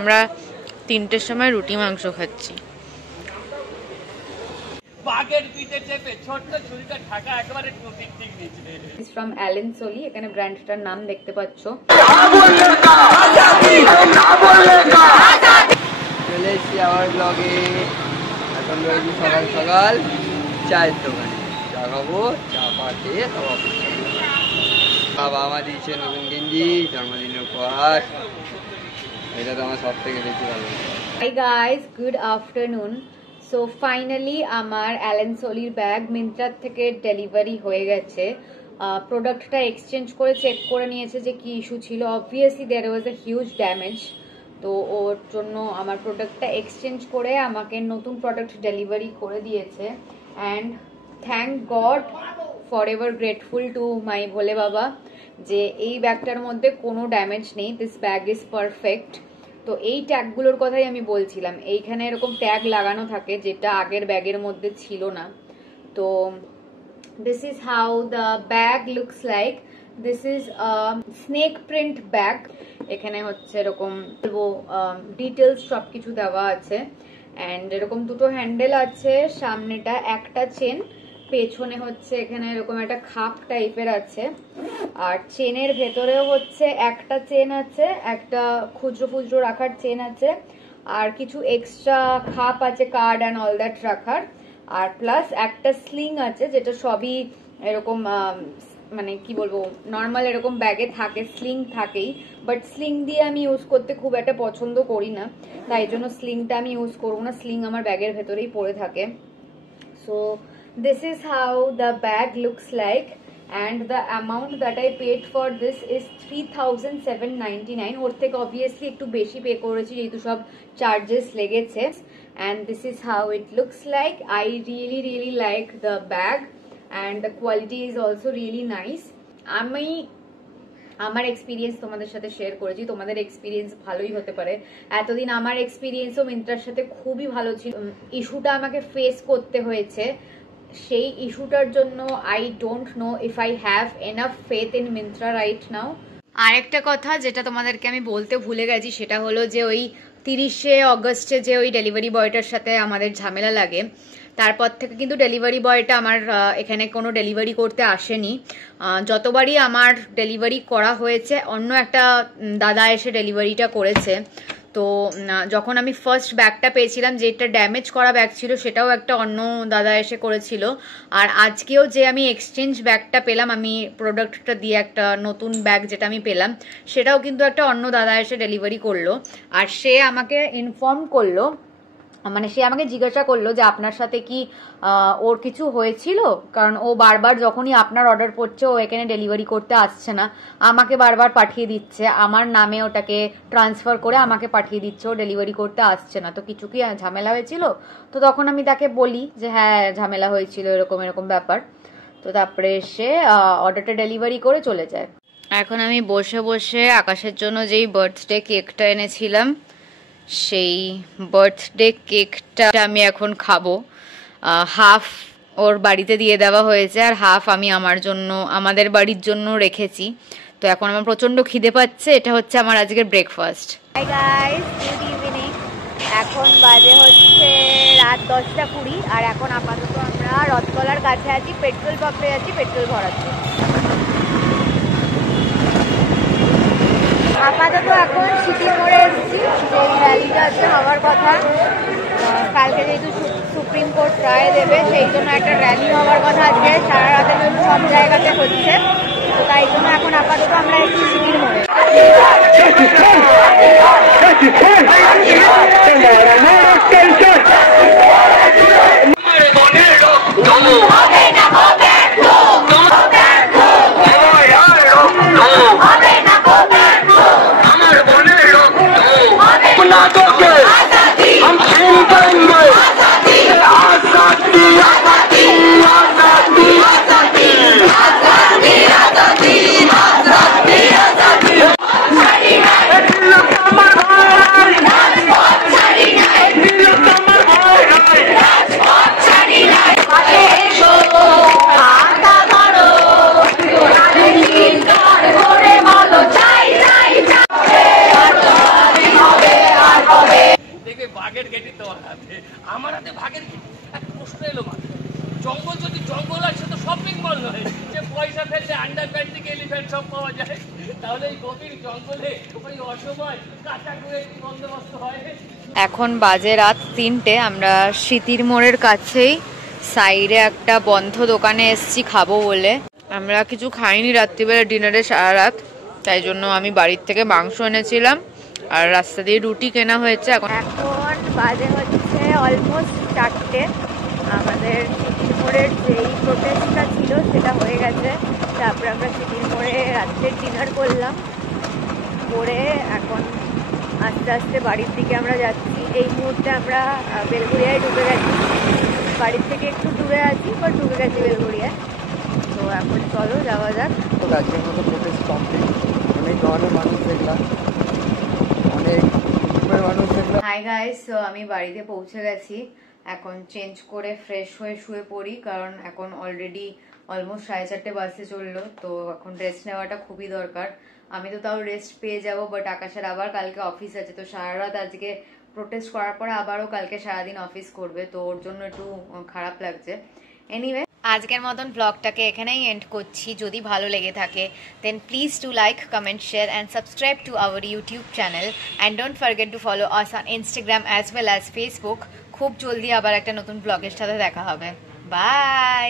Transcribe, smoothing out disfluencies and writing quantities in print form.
আমরা 3টের সময় রুটি মাংস খাচ্ছি। ফ্রম অ্যালেন সোলি, এখানে ব্র্যান্ডটার নাম দেখতে পাচ্ছ। চলে এসেছি আমার ব্লগে। এখন রয়েছি সকাল সকাল চায়ের দোকানে, চা খাবো, চা খেয়ে তারপর অফিস যাবো। বাবা আমার দিয়েছে নতুন গেঞ্জি, জন্মদিনের উপহার। এটা তো আমার সব থেকে বেশি ভালো লাগে। Hi guys, good afternoon. So finally আমার অ্যালেন সোলির ব্যাগ মিন্ত্রার থেকে ডেলিভারি হয়ে গেছে। প্রোডাক্টটা এক্সচেঞ্জ করে চেক করে নিয়েছে যে কি ইস্যু ছিল। Obviously there was a huge damage, তো ওর জন্য আমার প্রোডাক্টটা এক্সচেঞ্জ করে আমাকে নতুন প্রোডাক্ট ডেলিভারি করে দিয়েছে। And thank God, forever grateful to my Bhole Baba, যে এই ব্যাগটার মধ্যে কোনো ড্যামেজ নেই। This bag is perfect. তো এই ট্যাগগুলোর কথাই আমি বলছিলাম, এইখানে এরকম ট্যাগ লাগানো থাকে যেটা আগের ব্যাগের মধ্যে ছিল না। তো this is how the bag looks like. This is a snake print bag. এখানে হচ্ছে এরকম ডিটেলস সবকিছু দেওয়া আছে। এন্ড এরকম দুটো হ্যান্ডেল আছে, সামনেটা একটা চেন, পেছনে হচ্ছে এখানে এরকম একটা খাপ টাইপের আছে। আর চেনের ভেতরেও হচ্ছে একটা চেন আছে, একটা খুচরো খুচরো রাখার চেন আছে, আর কিছু এক্সট্রা খাপ আছে কার্ড অ্যান্ড অল দ্যাট রাখার। আর প্লাস একটা স্লিং আছে, যেটা সবই এরকম মানে কি বলবো, নর্মাল এরকম ব্যাগে থাকে, স্লিং থাকেই। বাট স্লিং দিয়ে আমি ইউজ করতে খুব একটা পছন্দ করি না, তাই জন্য স্লিংটা আমি ইউজ করবো না। স্লিং আমার ব্যাগের ভেতরেই পড়ে থাকে। So this is how the bag looks like, and the amount that I paid for this is 3799. ওর থেকে obviously একটু বেশি পে করেছি যেহেতু সব চার্জেস লেগেছে। And this is how it looks like. I really like the bag and the quality is also really nice. আমি আমার experience তোমাদের সাথে শেয়ার করেছি, তোমাদের এক্সপিরিয়েন্স ভালোই হতে পারে। এতদিন আমার এক্সপিরিয়েন্সও মিন্ত্রার সাথে খুবই ভালো ছিল। ইস্যুটা আমাকে ফেস করতে হয়েছে, সেই ইস্যুটার জন্য I don't know if I have enough faith in Myntra right now. আরেকটা কথা যেটা তোমাদেরকে আমি বলতে ভুলে গেছি, সেটা হলো যে ওই 30শে অগস্টে যে ওই ডেলিভারি বয়টার সাথে আমাদের ঝামেলা লাগে, তারপর থেকে কিন্তু ডেলিভারি বয়টা আমার এখানে কোনো ডেলিভারি করতে আসেনি। যতবারই আমার ডেলিভারি করা হয়েছে অন্য একটা দাদা এসে ডেলিভারিটা করেছে। তো যখন আমি ফার্স্ট ব্যাগটা পেয়েছিলাম, যেটা ড্যামেজ করা ব্যাগ ছিল, সেটাও একটা অন্য দাদা এসে করেছিল। আর আজকেও যে আমি এক্সচেঞ্জ ব্যাগটা পেলাম, আমি প্রোডাক্টটা দিয়ে একটা নতুন ব্যাগ যেটা আমি পেলাম, সেটাও কিন্তু একটা অন্য দাদা এসে ডেলিভারি করলো। আর সে আমাকে ইনফর্ম করলো, মানে সে আমাকে জিজ্ঞাসা করলো যে আপনার সাথে কি ওর কিছু হয়েছিল, কারণ ও বারবার যখনই আপনার অর্ডার পড়ছে ও এখানে ডেলিভারি করতে আসছে না, আমাকে বারবার পাঠিয়ে দিচ্ছে, আমার নামে ওটাকে ট্রান্সফার করে আমাকে পাঠিয়ে দিচ্ছে, ও ডেলিভারি করতে আসছে না। তো কিছু কি ঝামেলা হয়েছিল? তো তখন আমি তাকে বলি যে হ্যাঁ ঝামেলা হয়েছিল, এরকম এরকম ব্যাপার। তো তারপরে সে অর্ডারটা ডেলিভারি করে চলে যায়। এখন আমি বসে বসে আকাশের জন্য যেই বার্থডে কেকটা এনেছিলাম, সেই বার্থডে কেকটা আমি এখন খাবো। হাফ ওর বাড়িতে দিয়ে দেওয়া হয়েছে, আর হাফ আমি আমার জন্য, আমাদের বাড়ির জন্য রেখেছি। তো এখন আমার প্রচন্ড খিদে পাচ্ছে। এটা হচ্ছে আমার আজকের breakfast. Hi guys, good evening. এখন বাজে হচ্ছে রাত 10:20, আর এখন আপাতত আমরা রথতলার কাছে আছি, পেট্রোল পাম্পে যাচ্ছি পেট্রোল ভরাচ্ছি। আপাতত এখন সিটি মোড়ে এসেছি, সেই র্যালিটা আজকে হওয়ার কথা। কালকে যেহেতু সুপ্রিম কোর্ট রায় দেবে, সেই জন্য একটা র্যালি হওয়ার কথা আজকে সারা রাতের জন্য সব জায়গাতে হচ্ছে। তো তাই জন্য এখন আপাতত আমরা একটু সিটির মোড়ে। ভাগের গেটি তোমার হাতে, আমার হাতে ভাগের গেটি। একটা প্রশ্ন এলো মাথায়, জঙ্গল যদি জঙ্গল হয় সে তো শপিং মল নয় যে পয়সা ফেললে আন্ডারপ্যান্ট থেকে এলিফ্যান্ট সব পাওয়া যায়। তাহলে এই গভীর জঙ্গলে ওই অসময় কাঁচা করে কি বন্দোবস্ত হয়? এখন বাজে রাত 3টে, আমরা স্মৃতির মোড়ের কাছেই সাইডে একটা বন্ধ দোকানে এসছি খাবো বলে। আমরা কিছু খাইনি রাত্রিবেলা ডিনারে সারা রাত, তাই জন্য আমি বাড়ির থেকে মাংস এনেছিলাম আর রাস্তা দিয়ে রুটি কেনা হয়েছে। এখন বাজে হচ্ছে অলমোস্ট 4টে। আমাদের স্মৃতির মোড়ের যেই প্রোটেস্টটা ছিল সেটা হয়ে গেছে। তারপরে আমরা স্মৃতির মোড়ে রাত্রের ডিনার করলাম, করে এখন আস্তে আস্তে বাড়ির দিকে আমরা যাচ্ছি। এই মুহূর্তে আমরা বেলঘরিয়ায় ঢুকে গেছি, বাড়ির থেকে একটু দূরে আছি বাট ঢুকে গেছি বেলঘরিয়ায়। তো এখন চলো যাওয়া যাক। তো আজকের মতো প্রোটেস্ট কমপ্লিট। অনেক ধরনের মানুষ দেখলাম, অনেক মানুষ দেখলাম। হাই গাইস, তো আমি বাড়িতে পৌঁছে গেছি। এখন চেঞ্জ করে ফ্রেশ হয়ে শুয়ে পড়ি, কারণ এখন অলরেডি অলমোস্ট 4:30 বাজতে চললো। তো এখন রেস্ট নেওয়াটা খুবই দরকার। আমি তো তাও রেস্ট পেয়ে যাবো, বাট আকাশের আবার কালকে অফিস আছে, তো সারা রাত আজকে প্রোটেস্ট করার পরে আবারও কালকে সারাদিন অফিস করবে, তো ওর জন্য একটু খারাপ লাগছে। এনিওয়ে, আজকের মতন ব্লগটাকে এখানেই এন্ড করছি। যদি ভালো লেগে থাকে then please do like, comment, share and subscribe to our YouTube channel and don't forget to follow us on Instagram as well as Facebook. খুব জলদি আবার একটা নতুন ব্লগের সাথে দেখা হবে। বাই।